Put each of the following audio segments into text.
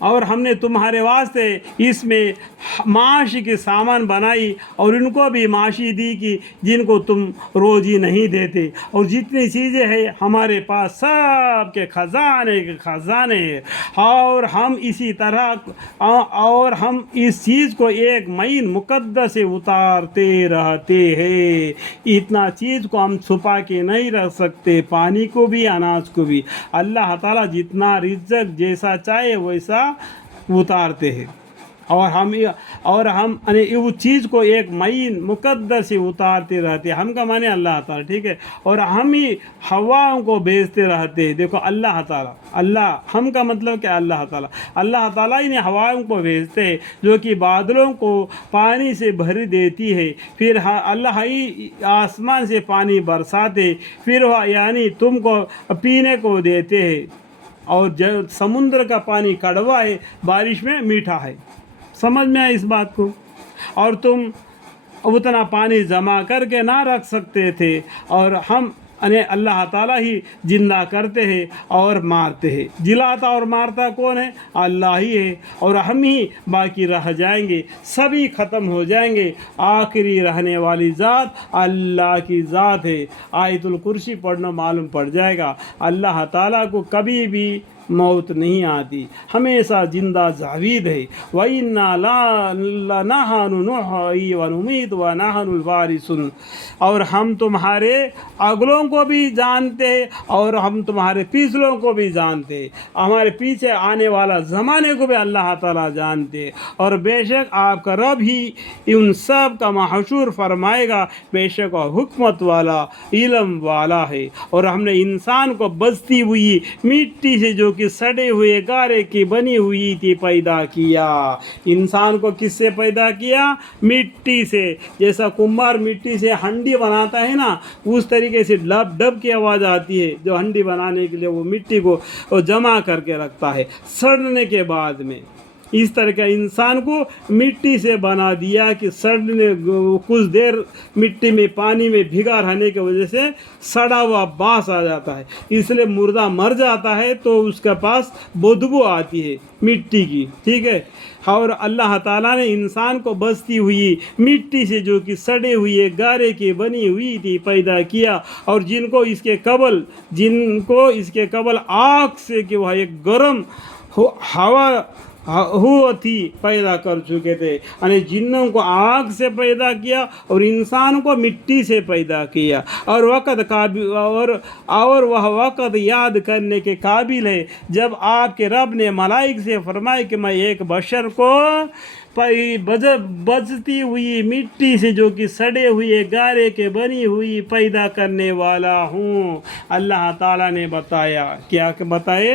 اور ہم نے تمہارے واسطے اس میں معاشی کے سامان بنائی اور ان کو بھی معاشی دی کہ جن کو تم روزی نہیں دیتے، اور جتنی چیزیں ہیں ہمارے پاس سب کے خزانے ہیں، اور ہم اسی طرح اور ہم اس چیز کو ایک معین مقدس سے اتارتے رہتے ہیں۔ اتنا چیز کو ہم چھپا کے نہیں رکھ سکتے، پانی کو بھی اناج کو بھی۔ اللہ تعالیٰ جتنا رزق جیسا چاہے ویسا اتارتے ہیں، اور ہم اس چیز کو ایک معین مقدر سے اتارتے رہتے ہیں۔ ہم کا مانے اللہ تعالیٰ، ٹھیک ہے، اور ہم ہی ہواؤں کو بھیجتے رہتے ہیں۔ دیکھو اللہ تعالیٰ، اللہ ہم کا مطلب کہ اللہ تعالیٰ ہی نے ہواؤں کو بھیجتے ہیں جو کہ بادلوں کو پانی سے بھر دیتی ہے، پھر اللہ ہی آسمان سے پانی برساتے، پھر وہ یعنی تم کو پینے کو دیتے ہیں۔ اور سمندر کا پانی کڑوا ہے، بارش میں میٹھا ہے۔ سمجھ میں آئے اس بات کو؟ اور تم اتنا پانی جمع کر کے نہ رکھ سکتے تھے، اور ہم اللہ تعالیٰ ہی زندہ کرتے ہیں اور مارتے ہیں۔ جلاتا اور مارتا کون ہے؟ اللہ ہی ہے، اور ہم ہی باقی رہ جائیں گے، سبھی ختم ہو جائیں گے، آخری رہنے والی ذات اللہ کی ذات ہے۔ آیت الکرسی پڑھنا معلوم پڑ جائے گا۔ اللہ تعالیٰ کو کبھی بھی موت نہیں آتی، ہمیشہ زندہ جاوید ہے۔ وَإِنَّا لَنَحْنُ نُحْيِي وَنُمِيتُ وَنَحْنُ الْوَارِثُونَ۔ اور ہم تمہارے اگلوں کو بھی جانتے ہیں اور ہم تمہارے پچھلوں کو بھی جانتے ہیں، ہمارے پیچھے آنے والا زمانے کو بھی اللہ تعالیٰ جانتے ہیں، اور بے شک آپ کا رب ہی ان سب کا محشور فرمائے گا۔ بے شک وہ حکمت والا، علم والا ہے۔ اور ہم نے انسان کو بچتی ہوئی مٹی سے جو کہ سڑے ہوئے گارے کی بنی ہوئی تھی پیدا کیا۔ انسان کو کس سے پیدا کیا؟ مٹی سے۔ جیسا کمبار مٹی سے ہنڈی بناتا ہے نا، اس طریقے سے ڈب ڈب کی آواز آتی ہے، جو ہنڈی بنانے کے لیے وہ مٹی کو جمع کر کے رکھتا ہے سڑنے کے بعد میں۔ اس طرح کا انسان کو مٹی سے بنا دیا کہ سڑنے کچھ دیر مٹی میں پانی میں بھگا رہنے کی وجہ سے سڑا ہوا باس آ جاتا ہے، اس لیے مردہ مر جاتا ہے تو اس کے پاس بدبو آتی ہے مٹی کی، ٹھیک ہے۔ اور اللہ تعالیٰ نے انسان کو بچتی ہوئی مٹی سے جو کہ سڑے ہوئے گارے کی بنی ہوئی تھی پیدا کیا، اور جن کو اس کے قبل آگ سے کہ وہ ایک گرم ہوا تھی پیدا کر چکے تھے، یعنی جنوں کو آگ سے پیدا کیا اور انسان کو مٹی سے پیدا کیا، اور وہ وقت یاد کرنے کے قابل ہے جب آپ کے رب نے ملائک سے فرمایا کہ میں ایک بشر کو بچتی ہوئی مٹی سے جو کہ سڑے ہوئے گارے کے بنی ہوئی پیدا کرنے والا ہوں۔ اللہ تعالیٰ نے بتایا، کیا بتائے؟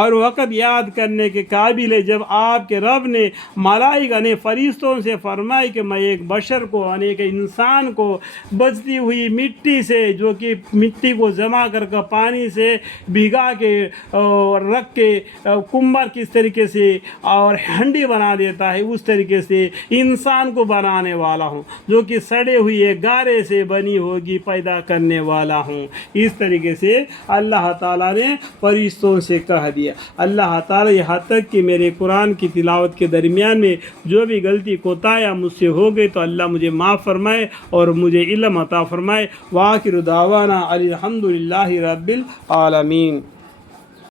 اور وقت یاد کرنے کے قابل ہے جب آپ کے رب نے ملائکہ نے فرشتوں سے فرمایا کہ میں ایک بشر کو یعنی ایک انسان کو بچتی ہوئی مٹی سے جو کہ مٹی کو جمع کر کے پانی سے بھگا کے رکھ کے کمبر کس طریقے سے اور ہنڈی بنا دیتا ہے، اس طریقے سے انسان کو بنانے والا ہوں، جو کہ سڑے ہوئے گارے سے بنی ہوگی پیدا کرنے والا ہوں۔ اس طریقے سے اللہ تعالیٰ نے فرشتوں سے کہہ دیا۔ اللہ تعالیٰ یہاں تک کہ میرے قرآن کی تلاوت کے درمیان میں جو بھی غلطی کوتاہی مجھ سے ہو گئی تو اللہ مجھے معاف فرمائے اور مجھے علم عطا فرمائے۔ وآخر دعوانا الحمدللہ رب العالمین۔